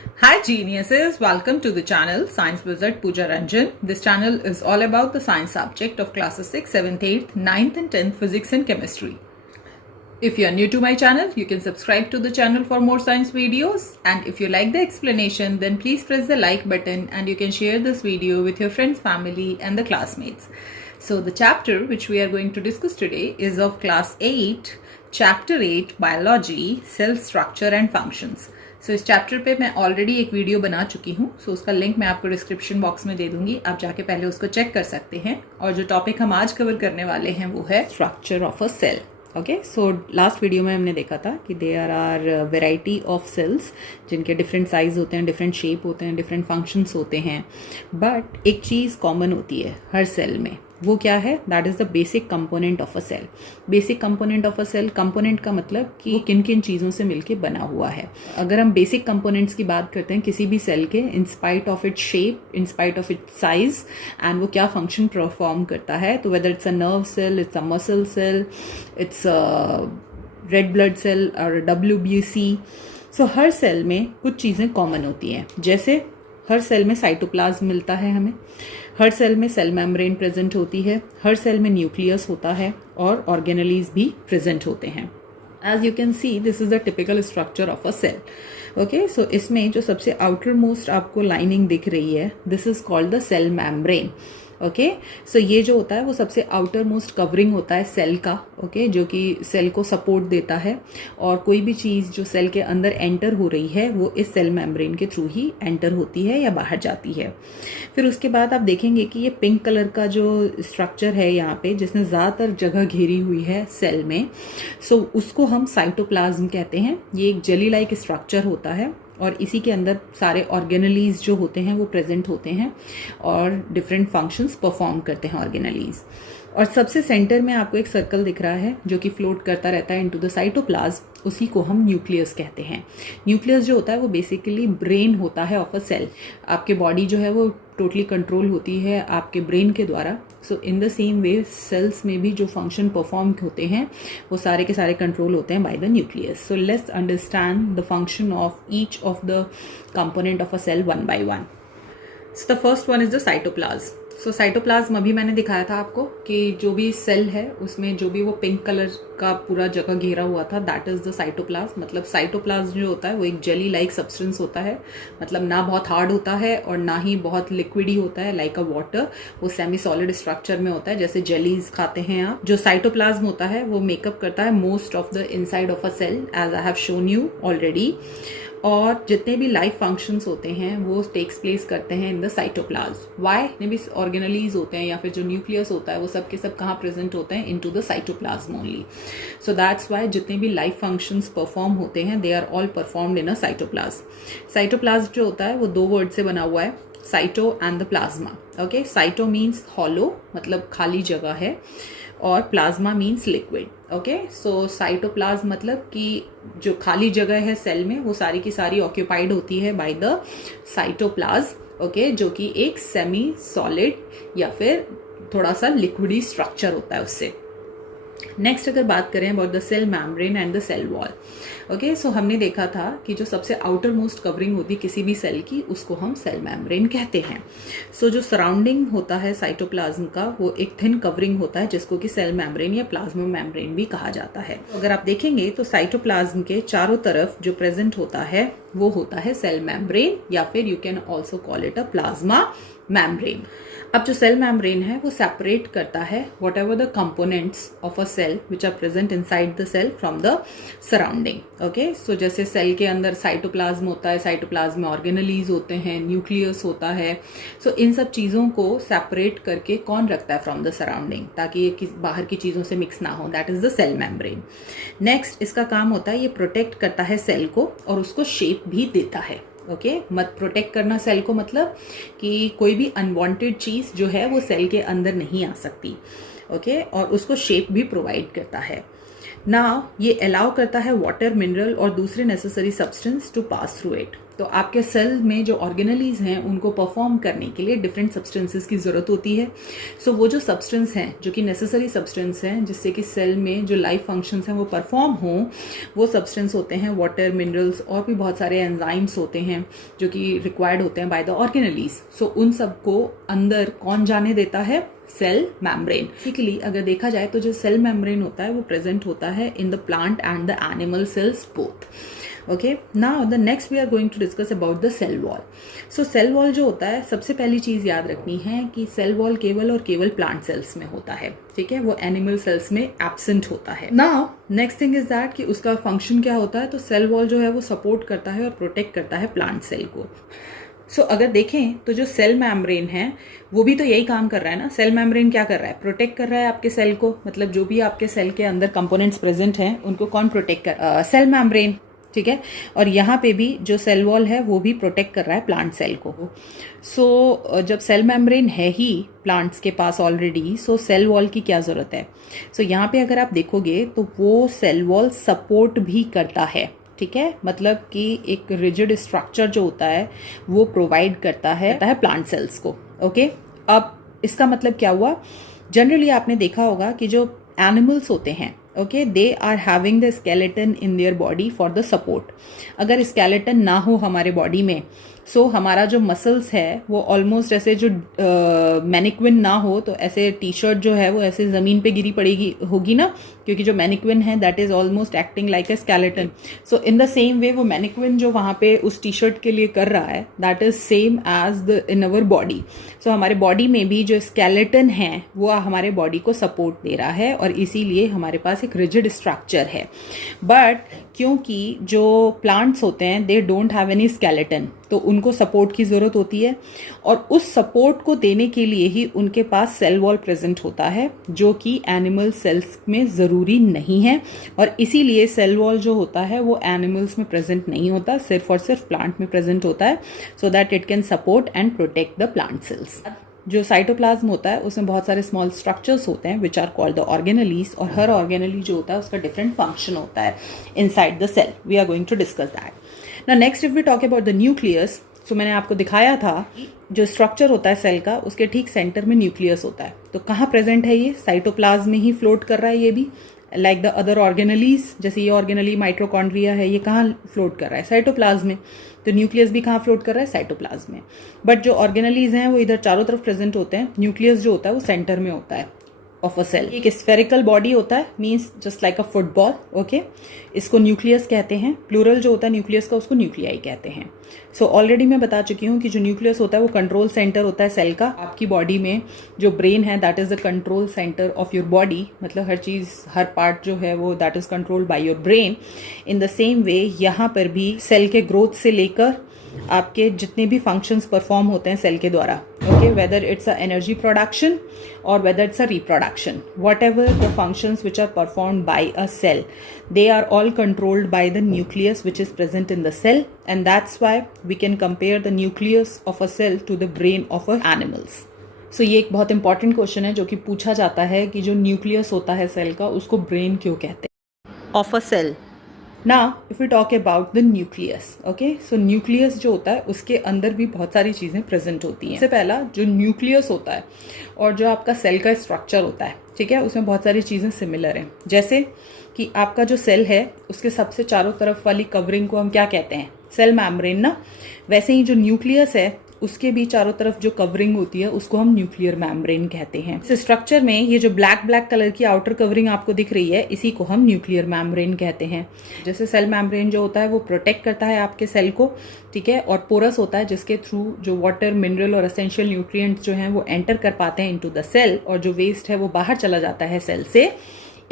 Hi geniuses, welcome to the channel Science Wizard Pooja Ranjan. This channel is all about the science subject of classes 6th, 7th, 8th, 9th and 10th physics and chemistry. If you are new to my channel, you can subscribe to the channel for more science videos, and if you like the explanation then please press the like button and you can share this video with your friends, family and the classmates. So the chapter which we are going to discuss today is of class 8, chapter 8 biology, cell structure and functions. सो इस chapter पे मैं already एक video बना चुकी हूँ. सो उसका link मैं आपको डिस्क्रिप्शन बॉक्स में दे दूंगी, आप जाके पहले उसको चेक कर सकते हैं. और जो टॉपिक हम आज कवर करने वाले हैं वो है structure of a cell. Okay, so last video में हमने देखा था कि there are variety of cells जिनके डिफरेंट साइज होते हैं, डिफरेंट शेप होते हैं, डिफरेंट फंक्शंस होते हैं, बट एक चीज़ कॉमन होती है हर सेल में. वो क्या है? That is the basic component of a cell. Basic component of a cell, component का मतलब कि वो किन किन चीज़ों से मिलके बना हुआ है. अगर हम बेसिक कंपोनेंट्स की बात करते हैं किसी भी सेल के, in spite of its shape, in spite of its size and वो क्या फंक्शन परफॉर्म करता है, तो whether it's a nerve cell, it's a muscle cell, it's red blood cell और WBC. सो हर सेल में कुछ चीज़ें कॉमन होती हैं. जैसे हर सेल में साइटोप्लाज्म मिलता है हमें, हर सेल में सेल मेम्ब्रेन प्रेजेंट होती है, हर सेल में न्यूक्लियस होता है और ऑर्गेनेलीज भी प्रेजेंट होते हैं. As you can see this is the typical structure of a cell. Okay, so इसमें जो सबसे आउटर मोस्ट आपको लाइनिंग दिख रही है, this is called the cell membrane. Okay, so ये जो होता है वो सबसे आउटर मोस्ट कवरिंग होता है सेल का. ओके, जो कि सेल को सपोर्ट देता है और कोई भी चीज़ जो सेल के अंदर एंटर हो रही है वो इस सेल मेम्ब्रेन के थ्रू ही एंटर होती है या बाहर जाती है. फिर उसके बाद आप देखेंगे कि ये पिंक कलर का जो स्ट्रक्चर है यहाँ पे, जिसने ज़्यादातर जगह घेरी हुई है सेल में, सो उसको हम साइटोप्लाज्म कहते हैं. ये एक जेली लाइक स्ट्रक्चर होता है और इसी के अंदर सारे ऑर्गेनेलीज जो होते हैं वो प्रेजेंट होते हैं और डिफरेंट फंक्शंस परफॉर्म करते हैं ऑर्गेनेलीज. और सबसे सेंटर में आपको एक सर्कल दिख रहा है जो कि फ्लोट करता रहता है इनटू द साइटोप्लाज्म, उसी को हम न्यूक्लियस कहते हैं. न्यूक्लियस जो होता है वो बेसिकली ब्रेन होता है ऑफ अ सेल. आपके बॉडी जो है वो टोटली कंट्रोल होती है आपके ब्रेन के द्वारा. So in the same way cells में भी जो फंक्शन परफॉर्म होते हैं वो सारे के सारे कंट्रोल होते हैं by the nucleus. So let's understand the function of each of the component of a cell one by one. So the first one is the cytoplasm. So cytoplasm अभी मैंने दिखाया था आपको कि जो भी सेल है उसमें जो भी वो पिंक कलर का पूरा जगह घेरा हुआ था, दैट इज द साइटोप्लाज्म. मतलब साइटोप्लाज्म जो होता है वो एक जेली लाइक सब्सटेंस होता है. मतलब ना बहुत हार्ड होता है और ना ही बहुत लिक्विडी होता है लाइक अ वाटर. वो सेमी सॉलिड स्ट्रक्चर में होता है, जैसे जेलीज खाते हैं आप. जो साइटोप्लाज्म होता है वो मेकअप करता है most of the inside of a cell, as I have shown you already. और जितने भी लाइफ फंक्शंस होते हैं वो टेक्स प्लेस करते हैं इन द साइटोप्लाज्म. वाई? जितने भी ऑर्गेनेलीज होते हैं या फिर जो न्यूक्लियस होता है वो सब के सब कहाँ प्रेजेंट होते हैं? Into the cytoplasm only. So that's why जितने भी लाइफ फंक्शंस परफॉर्म होते हैं they are all performed in a cytoplasm. Cytoplasm जो होता है वो दो वर्ड से बना हुआ है, cyto and the plasma. Okay, cyto means hollow, मतलब खाली जगह है, और plasma means liquid. Okay, so cytoplasm मतलब कि जो खाली जगह है सेल में वो सारी की सारी ऑक्यूपाइड होती है बाय द साइटोप्लाज्म. ओके, जो कि एक सेमी सॉलिड या फिर थोड़ा सा लिक्विडी स्ट्रक्चर होता है उससे. नेक्स्ट अगर बात करें about the cell membrane and the cell wall. Okay, so हमने देखा था कि जो सबसे आउटर मोस्ट कवरिंग होती है किसी भी सेल की उसको हम सेल मेम्ब्रेन कहते हैं. सो जो सराउंडिंग होता है साइटोप्लाज्म का वो एक थिन कवरिंग होता है जिसको कि सेल मेम्ब्रेन या प्लाज्मा मेम्ब्रेन भी कहा जाता है. अगर आप देखेंगे तो साइटोप्लाज्म के चारों तरफ जो प्रेजेंट होता है वो होता है सेल मेम्ब्रेन, या फिर you can also call it a plasma membrane. अब जो सेल मेम्ब्रेन है वो सेपरेट करता है whatever the components of a cell which are present inside the cell from the surrounding. Okay, so जैसे cell के अंदर साइटोप्लाज्म होता है, साइटोप्लाज्म में ऑर्गेनेलीज होते हैं, न्यूक्लियस होता है. सो इन सब चीज़ों को सेपरेट करके कौन रखता है फ्रॉम द सराउंडिंग, ताकि ये बाहर की चीज़ों से मिक्स ना हो, that is the cell membrane. Next इसका काम होता है ये प्रोटेक्ट करता है सेल को और उसको शेप भी देता है. ओके, मत प्रोटेक्ट करना सेल को मतलब कि कोई भी अनवांटेड चीज़ जो है वो सेल के अंदर नहीं आ सकती. ओके, और उसको शेप भी प्रोवाइड करता है. ना ये अलाउ करता है वाटर, मिनरल और दूसरे necessary substance to pass through it. तो आपके सेल में जो ऑर्गेनलीज हैं उनको परफॉर्म करने के लिए डिफरेंट सब्सटेंसेस की ज़रूरत होती है. सो वो जो सब्सटेंस हैं जो कि नेसेसरी सब्सटेंस हैं जिससे कि सेल में जो लाइफ फंक्शंस हैं वो परफॉर्म हों, वो सब्सटेंस होते हैं वाटर, मिनरल्स और भी बहुत सारे एंजाइम्स होते हैं जो कि रिक्वायर्ड होते हैं बाय द ऑर्गेनलीज. सो उन सबको अंदर कौन जाने देता है? Cell membrane. बेसिकली अगर देखा जाए तो जो सेल मेम्ब्रेन होता है वो प्रेजेंट होता है in the plant and the animal cells both. Okay, now the next we are going to discuss about the cell wall. So cell wall जो होता है, सबसे पहली चीज याद रखनी है कि सेल वॉल केवल और केवल प्लांट सेल्स में होता है. ठीक है, वो एनिमल सेल्स में एब्सेंट होता है. Now next thing is that कि उसका फंक्शन क्या होता है. तो सेल वॉल जो है वो सपोर्ट करता है और प्रोटेक्ट करता है प्लांट सेल को. सो अगर देखें तो जो सेल मेम्ब्रेन है वो भी तो यही काम कर रहा है ना. सेल मेम्ब्रेन क्या कर रहा है? प्रोटेक्ट कर रहा है आपके सेल को. मतलब जो भी आपके सेल के अंदर कंपोनेंट्स प्रेजेंट हैं उनको कौन प्रोटेक्ट कर? Cell membrane. ठीक है, और यहाँ पे भी जो सेल वॉल है वो भी प्रोटेक्ट कर रहा है प्लांट सेल को. सो जब सेल मेम्ब्रेन है ही प्लांट्स के पास ऑलरेडी, सो सेल वॉल की क्या ज़रूरत है? सो यहाँ पे अगर आप देखोगे तो वो सेल वॉल सपोर्ट भी करता है. ठीक है, मतलब कि एक रिजिड स्ट्रक्चर जो होता है वो प्रोवाइड करता है प्लांट सेल्स को. ओके, अब इसका मतलब क्या हुआ? जनरली आपने देखा होगा कि जो एनिमल्स होते हैं, okay, they are having the skeleton in their body for the support. अगर स्केलेटन ना हो हमारे बॉडी में, सो हमारा जो मसल्स है वो ऑलमोस्ट ऐसे जो मैनिक्विन ना हो तो ऐसे टी शर्ट जो है वो ऐसे ज़मीन पे गिरी पड़ेगी होगी ना, क्योंकि जो मैनिक्विन है that is almost acting like a skeleton. So in the same वे वो मैनिक्विन जो वहाँ पे उस टी शर्ट के लिए कर रहा है that is same as the in our body. So हमारे बॉडी में भी जो स्केलेटन है वो हमारे बॉडी को सपोर्ट दे रहा है और इसीलिए हमारे पास एक रिजिड स्ट्रक्चर है. बट क्योंकि जो प्लांट्स होते हैं they don't have any skeleton, तो उनको सपोर्ट की ज़रूरत होती है और उस सपोर्ट को देने के लिए ही उनके पास सेल वॉल प्रेजेंट होता है जो कि एनिमल सेल्स में ज़रूरी नहीं है. और इसीलिए सेल वॉल जो होता है वो एनिमल्स में प्रेजेंट नहीं होता, सिर्फ और सिर्फ प्लांट में प्रेजेंट होता है, so that it can support and protect the plant cells. जो साइटोप्लाज्म होता है उसमें बहुत सारे स्मॉल स्ट्रक्चर्स होते हैं which are called the organelles, और हर ऑर्गेनली जो होता है उसका डिफरेंट फंक्शन होता है inside the cell. We are going to discuss that. Now next if we talk about the nucleus, so मैंने आपको दिखाया था जो स्ट्रक्चर होता है सेल का उसके ठीक सेंटर में न्यूक्लियस होता है. तो कहाँ प्रेजेंट है ये? साइटोप्लाज्म में ही फ्लोट कर रहा है ये भी, लाइक द अदर ऑर्गेनलीज. जैसे ये ऑर्गेनली माइट्रोकॉन्ड्रिया है, ये कहाँ फ्लोट कर रहा है? साइटोप्लाज्म में. तो न्यूक्लियस भी कहाँ फ्लोट कर रहा है? साइटोप्लाज्म में. बट जो ऑर्गेनलीज हैं वो इधर चारों तरफ प्रेजेंट होते हैं. न्यूक्लियस जो होता है वो सेंटर में होता है ऑफ अ सेल. एक स्फेरिकल बॉडी होता है, मीन्स जस्ट लाइक अ फुटबॉल. ओके, इसको न्यूक्लियस कहते हैं. प्लूरल जो होता है न्यूक्लियस का उसको न्यूक्लियाई कहते हैं. सो ऑलरेडी मैं बता चुकी हूँ कि जो न्यूक्लियस होता है वो कंट्रोल सेंटर होता है सेल का. आपकी बॉडी में जो ब्रेन है that is the control centre of your body. मतलब हर चीज़, हर पार्ट जो है वो that is controlled by your brain. In the same वे यहाँ पर भी सेल के ग्रोथ से लेकर आपके जितने भी फंक्शंस परफॉर्म होते हैं सेल के द्वारा, okay, whether it's a energy production और whether it's a reproduction, whatever the functions which are performed by a cell, they are all controlled by the nucleus which is present in the cell, and that's why we can compare the nucleus of a cell to the brain of a animals. So ये एक बहुत important question है जो कि पूछा जाता है कि जो न्यूक्लियस होता है सेल का उसको ब्रेन क्यों कहते हैं of a cell. Now, if we talk about the nucleus, okay, so nucleus जो होता है उसके अंदर भी बहुत सारी चीज़ें प्रेजेंट होती हैं. सबसे पहला जो न्यूक्लियस होता है और जो आपका सेल का स्ट्रक्चर होता है, ठीक है, उसमें बहुत सारी चीज़ें सिमिलर हैं. जैसे कि आपका जो सेल है उसके सबसे चारों तरफ वाली कवरिंग को हम क्या कहते हैं? सेल मेम्ब्रेन ना. वैसे ही जो न्यूक्लियस है उसके भी चारों तरफ जो कवरिंग होती है उसको हम न्यूक्लियर मेम्ब्रेन कहते हैं. इस स्ट्रक्चर में ये जो ब्लैक कलर की आउटर कवरिंग आपको दिख रही है इसी को हम न्यूक्लियर मेम्ब्रेन कहते हैं. जैसे सेल मेम्ब्रेन जो होता है वो प्रोटेक्ट करता है आपके सेल को, ठीक है, और पोरस होता है जिसके थ्रू जो वाटर, मिनरल और एसेंशियल न्यूट्रिएंट्स जो हैं वो एंटर कर पाते हैं इनटू द सेल और जो वेस्ट है वो बाहर चला जाता है सेल से.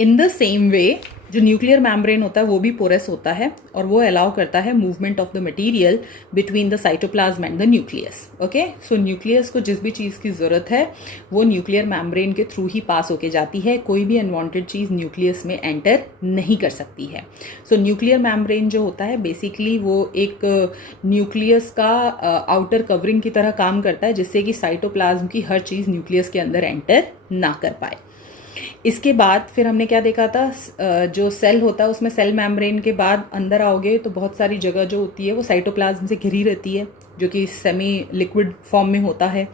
इन द सेम वे जो न्यूक्लियर मेम्ब्रेन होता है वो भी पोरस होता है और वो अलाउ करता है movement of the material between the cytoplasm and the nucleus. Okay, so nucleus को जिस भी चीज़ की ज़रूरत है वो न्यूक्लियर मेम्ब्रेन के थ्रू ही पास होके जाती है. कोई भी अनवांटेड चीज़ न्यूक्लियस में एंटर नहीं कर सकती है. सो न्यूक्लियर मेम्ब्रेन जो होता है बेसिकली वो एक न्यूक्लियस का आउटर कवरिंग की तरह काम करता है जिससे कि साइटोप्लाज्म की हर चीज़ न्यूक्लियस के अंदर एंटर ना कर पाए. इसके बाद फिर हमने क्या देखा था, जो सेल होता है उसमें सेल मेम्ब्रेन के बाद अंदर आओगे तो बहुत सारी जगह जो होती है वो साइटोप्लाज्म से घिरी रहती है, जो कि सेमी लिक्विड फॉर्म में होता है।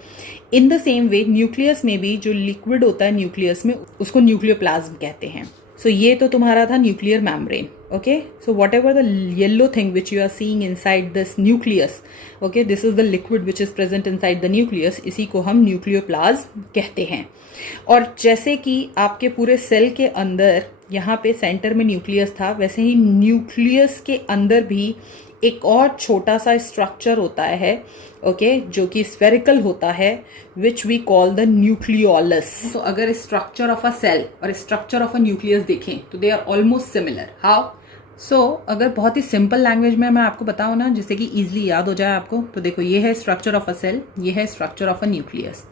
In the same way nucleus में भी जो लिक्विड होता है न्यूक्लियस में, उसको न्यूक्लियोप्लाज्म कहते हैं। सो ये तो तुम्हारा था nuclear membrane. Okay, so whatever the yellow thing which you are seeing inside this nucleus, okay, this is the liquid which is present inside the nucleus, इसी को हम न्यूक्लियोप्लाज्म कहते हैं। और जैसे कि आपके पूरे सेल के अंदर यहाँ पे सेंटर में न्यूक्लियस था, वैसे ही न्यूक्लियस के अंदर भी एक और छोटा सा स्ट्रक्चर होता है, ओके, जो कि स्फेरिकल होता है, which we call the nucleolus. तो अगर स्ट्रक्चर ऑफ अ सेल और स्ट्रक्चर ऑफ अ न्यूक्लियस देखें तो they are almost similar. How? So अगर बहुत ही सिंपल लैंग्वेज में मैं आपको बताऊं ना, जिससे कि इजिली याद हो जाए आपको, तो देखो ये है स्ट्रक्चर ऑफ अ सेल, ये है structure of a nucleus.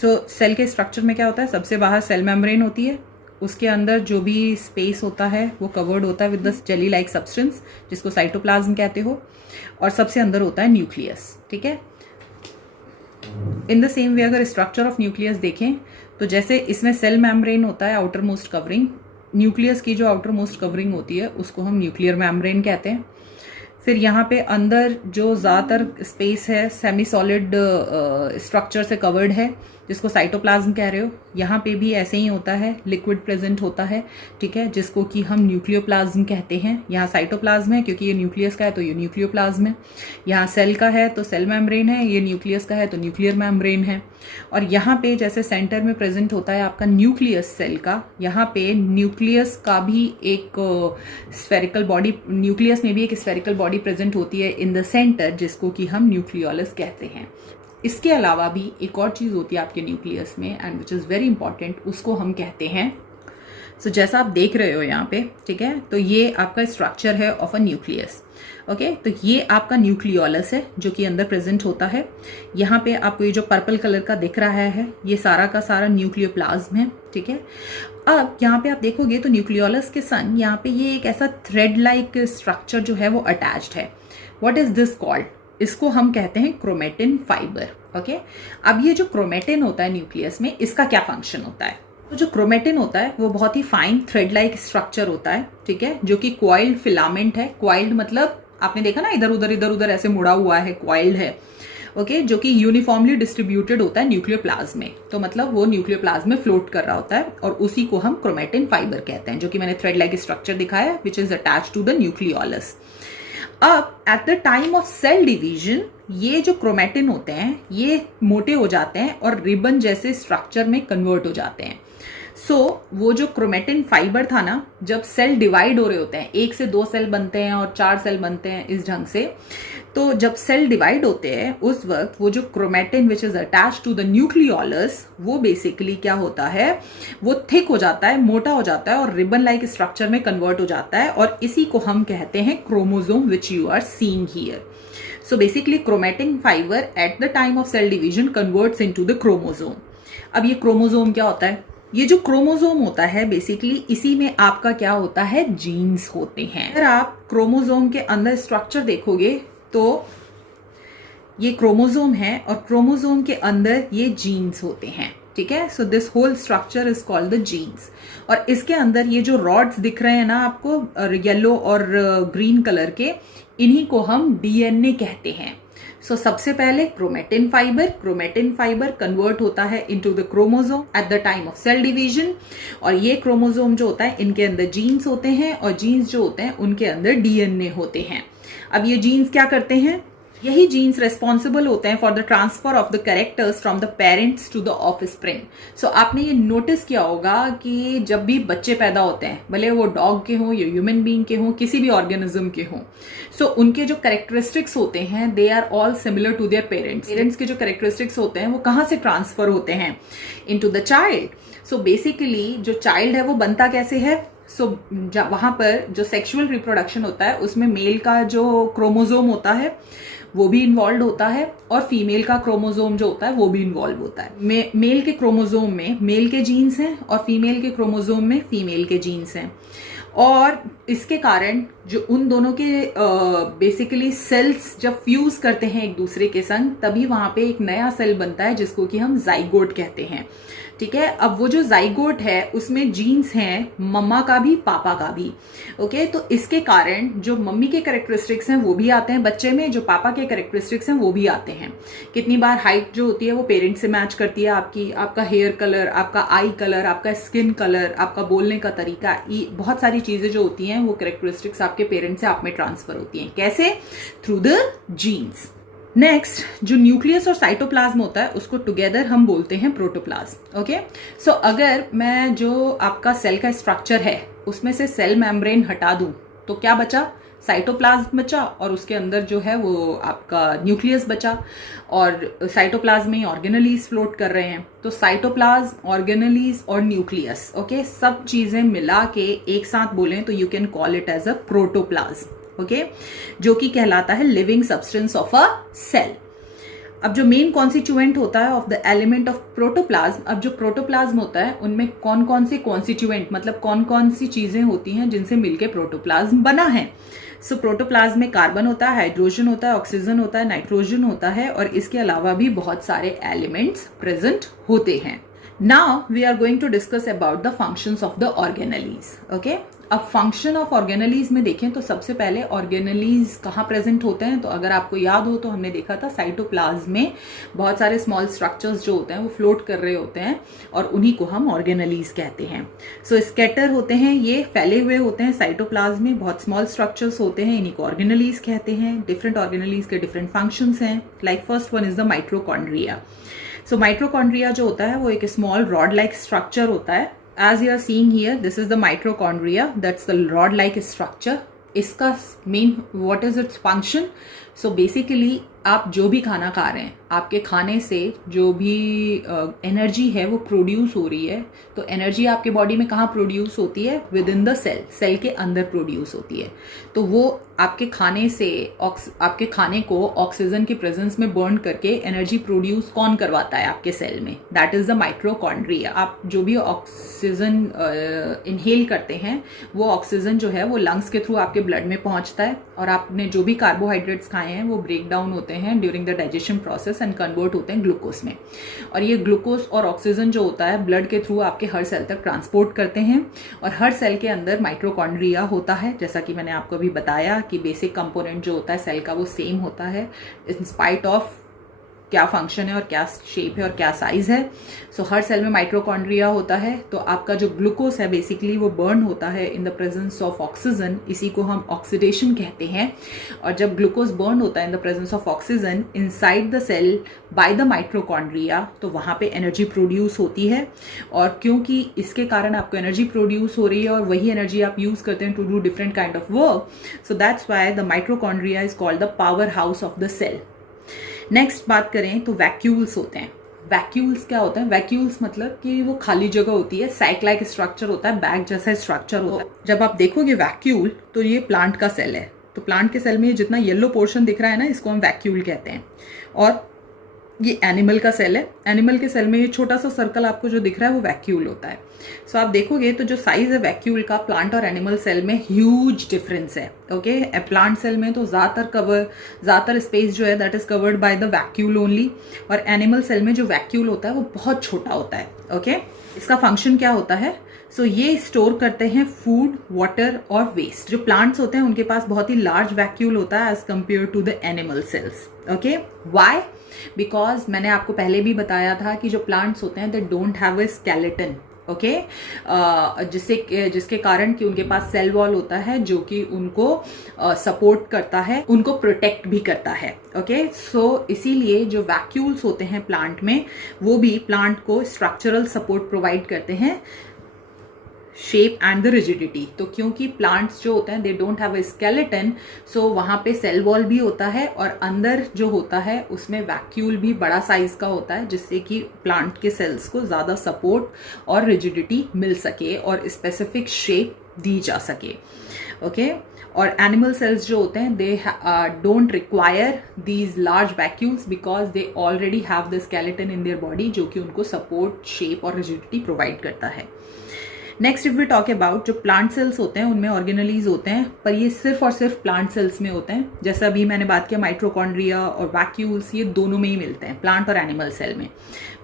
So cell के स्ट्रक्चर में क्या होता है, सबसे बाहर सेल मेम्ब्रेन होती है, उसके अंदर जो भी स्पेस होता है वो कवर्ड होता है with the jelly like substance, जिसको साइटोप्लाज्म कहते हो, और सबसे अंदर होता है न्यूक्लियस। ठीक है, इन द सेम वे अगर स्ट्रक्चर ऑफ न्यूक्लियस देखें तो जैसे इसमें सेल मेम्ब्रेन होता है आउटर मोस्ट कवरिंग, न्यूक्लियस की जो आउटर मोस्ट कवरिंग होती है उसको हम न्यूक्लियर मेम्ब्रेन कहते हैं। फिर यहाँ पे अंदर जो ज़्यादातर स्पेस है सेमी सॉलिड स्ट्रक्चर से कवर्ड है, जिसको साइटोप्लाज्म कह रहे हो। यहाँ पे भी ऐसे ही होता है, लिक्विड प्रेजेंट होता है, ठीक है, जिसको कि हम न्यूक्लियोप्लाज्म कहते हैं। यहाँ साइटोप्लाज्म है क्योंकि ये न्यूक्लियस का है तो ये न्यूक्लियोप्लाज्म है। यहाँ सेल का है तो सेल मेम्ब्रेन है, ये न्यूक्लियस का है तो न्यूक्लियर मेम्ब्रेन है। और यहाँ पे जैसे सेंटर में प्रेजेंट होता है आपका न्यूक्लियस सेल का, यहाँ पे न्यूक्लियस का भी एक स्फेरिकल बॉडी, न्यूक्लियस में भी एक स्फेरिकल बॉडी प्रेजेंट होती है इन द सेंटर, जिसको कि हम न्यूक्लियोलस कहते हैं। इसके अलावा भी एक और चीज़ होती है आपके न्यूक्लियस में, and which is very important, उसको हम कहते हैं, सो जैसा आप देख रहे हो यहाँ पे, ठीक है, तो ये आपका स्ट्रक्चर है ऑफ अ न्यूक्लियस। ओके, तो ये आपका न्यूक्लियोलस है जो कि अंदर प्रेजेंट होता है। यहाँ पे आपको ये जो पर्पल कलर का दिख रहा है, ये सारा का सारा न्यूक्लियोप्लाज्म है। ठीक है, अब यहाँ पे आप देखोगे तो न्यूक्लियोलस के सन यहाँ पे ये एक ऐसा थ्रेड लाइक स्ट्रक्चर जो है वो अटैच्ड है। What is this called? इसको हम कहते हैं क्रोमेटिन फाइबर। ओके, अब ये जो क्रोमेटिन होता है न्यूक्लियस में, इसका क्या फंक्शन होता है? तो जो क्रोमेटिन होता है वो बहुत ही फाइन थ्रेड लाइक स्ट्रक्चर होता है, ठीक है, जो कि क्वाइल्ड फिलामेंट है। क्वाइल्ड मतलब आपने देखा ना, इधर उधर ऐसे मुड़ा हुआ है, क्वाइल्ड है। ओके, जो कि यूनिफॉर्मली डिस्ट्रीब्यूटेड होता है न्यूक्लियोप्लाज्म में, तो मतलब वो न्यूक्लियोप्लाज्म में फ्लोट कर रहा होता है, और उसी को हम क्रोमेटिन फाइबर कहते हैं, जो कि मैंने थ्रेड लाइक स्ट्रक्चर दिखाया, which is attached to the nucleolus. अब at the time of cell division ये जो क्रोमेटिन होते हैं ये मोटे हो जाते हैं और रिबन जैसे स्ट्रक्चर में कन्वर्ट हो जाते हैं। सो वो जो क्रोमेटिन फाइबर था ना, जब सेल डिवाइड हो रहे होते हैं, 1 से 2 सेल बनते हैं और 4 सेल बनते हैं इस ढंग से, तो जब सेल डिवाइड होते हैं उस वक्त वो जो chromatin which is attached to the nucleolus, वो बेसिकली क्या होता है, वो थिक हो जाता है, मोटा हो जाता है और रिबन लाइक स्ट्रक्चर में कन्वर्ट हो जाता है, और इसी को हम कहते हैं chromosome which you are seeing here. So basically chromatin fibre at the time of cell division converts into the chromosome. अब ये क्रोमोसोम क्या होता है? ये जो क्रोमोसोम होता है बेसिकली इसी में आपका क्या होता है, जीन्स होते हैं। अगर आप क्रोमोसोम के अंदर स्ट्रक्चर देखोगे तो ये क्रोमोसोम है और क्रोमोसोम के अंदर ये जीन्स होते हैं। ठीक है, so this whole structure is called the genes. और इसके अंदर ये जो रॉड्स दिख रहे हैं ना आपको, येलो और ग्रीन कलर के, इन्हीं को हम डीएनए कहते हैं। सो सबसे पहले क्रोमेटिन फाइबर कन्वर्ट होता है into the chromosome at the time of cell division, और ये क्रोमोसोम जो होता है इनके अंदर जीन्स होते हैं, और जीन्स जो होते हैं उनके अंदर डीएनए होते हैं। अब ये जीन्स क्या करते हैं? यही जीन्स रेस्पॉन्सिबल होते हैं for the transfer of the characters from the parents to the offspring. So आपने ये नोटिस किया होगा कि जब भी बच्चे पैदा होते हैं, भले वो डॉग के हों या ह्यूमन बीइंग के हों, किसी भी ऑर्गेनिज्म के हों, सो उनके जो कैरेक्टरिस्टिक्स होते हैं they are all similar to their parents. Parents के जो कैरेक्टरिस्टिक्स होते हैं वो कहाँ से ट्रांसफर होते हैं? Into the child. So basically जो चाइल्ड है वो बनता कैसे है? सो वहां पर जो सेक्सुअल रिप्रोडक्शन होता है उसमें मेल का जो क्रोमोसोम होता है वो भी इन्वॉल्व होता है, और फीमेल का क्रोमोसोम जो होता है वो भी इन्वॉल्व होता है। मेल के क्रोमोसोम में मेल के जीन्स हैं और फीमेल के क्रोमोसोम में फीमेल के जीन्स हैं। और इसके कारण जो उन दोनों के बेसिकली सेल्स जब फ्यूज करते हैं एक दूसरे के संग, तभी वहां पे एक नया सेल बनता है जिसको कि हम जाइगोट कहते हैं। ठीक है, अब वो जो जाइगोट है उसमें जीन्स हैं मम्मा का भी पापा का भी। ओके, तो इसके कारण जो मम्मी के कैरेक्टरिस्टिक्स हैं वो भी आते हैं बच्चे में, जो पापा के कैरेक्टरिस्टिक्स हैं वो भी आते हैं। कितनी बार हाइट जो होती है वो पेरेंट्स से मैच करती है आपकी, आपका हेयर कलर, आपका आई कलर, आपका स्किन कलर, आपका बोलने का तरीका, बहुत सारी चीजें जो होती हैं वो कैरेक्टरिस्टिक्स आपके पेरेंट्स से आप में ट्रांसफर होती हैं। कैसे? Through the genes. नेक्स्ट, जो न्यूक्लियस और साइटोप्लाज्म होता है उसको टुगेदर हम बोलते हैं प्रोटोप्लाज्म। ओके, सो अगर मैं जो आपका सेल का स्ट्रक्चर है उसमें से सेल मेम्ब्रेन हटा दूं तो क्या बचा? साइटोप्लाज्म बचा, और उसके अंदर जो है वो आपका न्यूक्लियस बचा, और साइटोप्लाज्म में ऑर्गेनेलीज फ्लोट कर रहे हैं। तो साइटोप्लाज्म, ऑर्गेनेलीज और न्यूक्लियस, ओके, सब चीजें मिला के एक साथ बोलें तो you can call it as a protoplasm. Okay, जो कि कहलाता है living substance of a cell. अब जो मेन कॉन्स्टिट्यूएंट होता है of the element of protoplasm, अब जो प्रोटोप्लाज्म होता है उनमें कौन कौन से कॉन्स्टिट्यूएंट, मतलब कौन कौन सी चीजें होती हैं जिनसे मिलके प्रोटोप्लाज्म बना है। सो प्रोटोप्लाज्म में कार्बन होता है, हाइड्रोजन होता है, ऑक्सीजन होता है, नाइट्रोजन होता है, और इसके अलावा भी बहुत सारे एलिमेंट्स प्रेजेंट होते हैं। Now we are going to discuss about the functions of the organelles. Okay, अब फंक्शन ऑफ ऑर्गेनेलीज में देखें तो सबसे पहले ऑर्गेनेलीज कहाँ प्रेजेंट होते हैं, तो अगर आपको याद हो तो हमने देखा था साइटोप्लाज्म में बहुत सारे स्मॉल स्ट्रक्चर्स जो होते हैं वो फ्लोट कर रहे होते हैं और उन्हीं को हम ऑर्गेनेलीज कहते हैं। सो स्कैटर होते हैं, ये फैले हुए होते हैं साइटोप्लाज्म में, बहुत स्मॉल स्ट्रक्चर्स होते हैं, इन्हीं को ऑर्गेनेलीज कहते हैं। डिफरेंट ऑर्गेनेलीज के डिफरेंट फंक्शंस हैं। Like first one is the mitochondria. So mitochondria जो होता है वो एक स्मॉल रॉड लाइक स्ट्रक्चर होता है। As you are seeing here, this is the mitochondria. That's the rod-like structure. इसका main what is its function? So basically आप जो भी खाना खा रहे हैं, आपके खाने से जो भी एनर्जी है वो प्रोड्यूस हो रही है। तो एनर्जी आपके बॉडी में कहाँ प्रोड्यूस होती है? Within the cell, cell के अंदर प्रोड्यूस होती है। तो वो आपके खाने से आपके खाने को ऑक्सीजन के प्रेजेंस में बर्न करके एनर्जी प्रोड्यूस कौन करवाता है आपके सेल में? That is the mitochondria. आप जो भी ऑक्सीजन इनहेल करते हैं वो ऑक्सीजन जो है वो लंग्स के थ्रू आपके ब्लड में पहुंचता है, और आपने जो भी कार्बोहाइड्रेट्स खाए हैं वो ब्रेक डाउन होते हैं during the digestion process and convert होते हैं ग्लूकोज में। और ये ग्लूकोज और ऑक्सीजन जो होता है ब्लड के थ्रू आपके हर सेल तक ट्रांसपोर्ट करते हैं, और हर सेल के अंदर माइट्रोकॉन्ड्रिया होता है। जैसा कि मैंने आपको अभी बताया कि बेसिक कंपोनेंट जो होता है सेल का वो सेम होता है इन स्पाइट ऑफ क्या फंक्शन है और क्या शेप है और क्या साइज है। सो हर सेल में माइट्रोकॉन्ड्रिया होता है। तो आपका जो ग्लूकोज है बेसिकली वो बर्न होता है in the presence of oxygen, इसी को हम ऑक्सीडेशन कहते हैं। और जब ग्लूकोज बर्न होता है in the presence of oxygen inside the cell by the mitochondria, तो वहां पे एनर्जी प्रोड्यूस होती है। और क्योंकि इसके कारण आपको एनर्जी प्रोड्यूस हो रही है और वही एनर्जी आप यूज करते हैं to do different kind of work, so that's why the mitochondria is called the power house of the cell. Next बात करें तो वैक्यूल्स होते हैं। वैक्यूल्स क्या होते हैं? वैक्यूल्स मतलब कि वो खाली जगह होती है, सैक लाइक स्ट्रक्चर होता है, बैग जैसा स्ट्रक्चर होता है। जब आप देखोगे वैक्यूल तो ये प्लांट का सेल है। तो प्लांट के सेल में ये जितना येलो पोर्शन दिख रहा है ना, इसको हम वैक्यूल कहते हैं। और ये एनिमल का सेल है। एनिमल के सेल में ये छोटा सा सर्कल आपको जो दिख रहा है वो वैक्यूल होता है। सो आप देखोगे तो जो साइज है वैक्यूल का प्लांट और एनिमल सेल में ह्यूज डिफरेंस है। ओके, प्लांट सेल में तो ज्यादातर स्पेस जो है that is covered by the vacuole only, और एनिमल सेल में जो वैक्यूल होता है वो बहुत छोटा होता है। ओके, इसका फंक्शन क्या होता है? सो ये स्टोर करते हैं फूड, वाटर और वेस्ट। जो प्लांट्स होते हैं उनके पास बहुत ही लार्ज वैक्यूल होता है as compare to the animal cells. Okay, why? Because मैंने आपको पहले भी बताया था कि जो प्लांट्स होते हैं they don't have a skeleton. Okay, जिसके कारण कि उनके पास सेल वॉल होता है जो कि उनको सपोर्ट करता है, उनको प्रोटेक्ट भी करता है। ओके, सो इसीलिए जो वैक्यूल्स होते हैं प्लांट में वो भी प्लांट को स्ट्रक्चरल सपोर्ट प्रोवाइड करते हैं, शेप एंड द रिजिडिटी। तो क्योंकि प्लांट्स जो होते हैं they don't have a skeleton, so वहां पे सेल वॉल भी होता है और अंदर जो होता है उसमें वैक्यूल भी बड़ा साइज का होता है, जिससे कि प्लांट के सेल्स को ज्यादा सपोर्ट और रिजिडिटी मिल सके और स्पेसिफिक शेप दी जा सके। ओके, और एनिमल सेल्स जो होते हैं they don't require these large vacuoles because they already have the skeleton in their body, जो कि उनको सपोर्ट, शेप और रिजिडिटी प्रोवाइड करता है। Next if we talk about जो प्लांट सेल्स होते हैं उनमें ऑर्गेनेलीज होते हैं, पर ये सिर्फ और सिर्फ प्लांट सेल्स में होते हैं। जैसे अभी मैंने बात किया माइट्रोकॉन्ड्रिया और वैक्यूल्स, ये दोनों में ही मिलते हैं, प्लांट और एनिमल सेल में।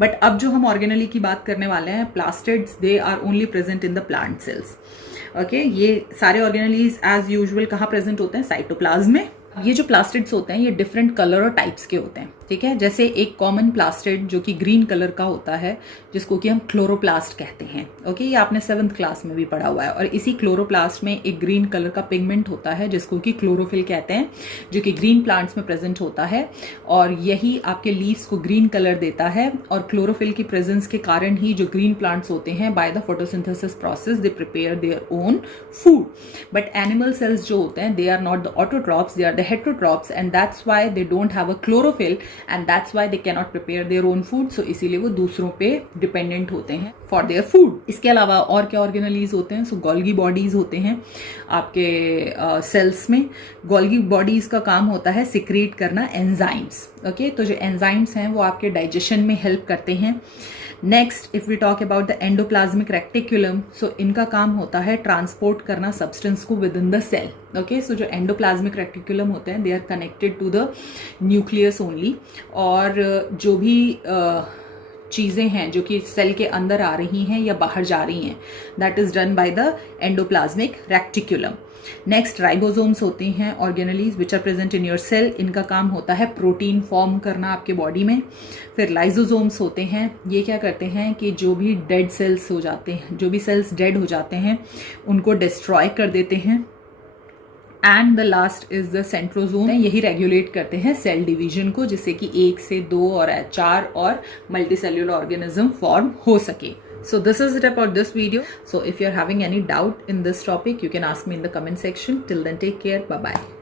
बट अब जो हम ऑर्गेनेली की बात करने वाले हैं, plastids, they are only present in the plant cells. Okay, ये सारे ऑर्गेनेलीज एज यूजुअल कहाँ प्रेजेंट होते हैं? साइटोप्लाज्म में। ये जो प्लास्टिड्स होते हैं ये डिफरेंट कलर और टाइप्स के होते हैं, ठीक है। जैसे एक कॉमन प्लास्टिड जो कि ग्रीन कलर का होता है, जिसको कि हम क्लोरोप्लास्ट कहते हैं। ओके, ये आपने 7th क्लास में भी पढ़ा हुआ है। और इसी क्लोरोप्लास्ट में एक ग्रीन कलर का पिगमेंट होता है जिसको कि क्लोरोफिल कहते हैं, जो कि ग्रीन प्लांट्स में प्रेजेंट होता है, और यही आपके लीव्स को ग्रीन कलर देता है। और क्लोरोफिल की प्रेजेंस के कारण ही जो ग्रीन प्लांट्स होते हैं, by the photosynthesis process they prepare their own food. But animal cells जो होते हैं, they are not the autotrophs, they are the heterotrophs, and that's why they don't have a chlorophyll and that's why they cannot prepare their own food. So इसीलिए वो दूसरों पे dependent होते हैं for their food. इसके अलावा और क्या ऑर्गेनेलीज होते हैं? सो गोल्गी बॉडीज होते हैं आपके सेल्स में। गोल्गी बॉडीज का काम होता है सिक्रीट करना एंजाइम्स। ओके, तो जो एंजाइम्स हैं वो आपके डाइजेशन में हेल्प करते हैं। Next if we talk about the endoplasmic reticulum, so इनका काम होता है ट्रांसपोर्ट करना सब्सटेंस को within the cell. Okay, so जो एंडोप्लाज्मिक रेक्टिकुलम होते हैं, they are connected to the nucleus only. और जो भी चीज़ें हैं जो कि सेल के अंदर आ रही हैं या बाहर जा रही हैं, that is done by the endoplasmic reticulum. Next ribosomes होते हैं organelles which are present in your cell. इनका काम होता है प्रोटीन फॉर्म करना आपके बॉडी में। फिर लाइसोसोम्स होते हैं, ये क्या करते हैं कि जो भी डेड सेल्स हो जाते हैं, जो भी सेल्स डेड हो जाते हैं, उनको डिस्ट्रॉय कर देते हैं। And the last is the centrosome, यही रेगुलेट करते हैं सेल डिवीजन को, जिससे कि 1 से 2 और 4 और मल्टीसेल्युलर ऑर्गेनिज्म फॉर्म हो सके। So this is it about this video. So if you're having any doubt in this topic, you can ask me in the comment section. Till then, take care. Bye bye.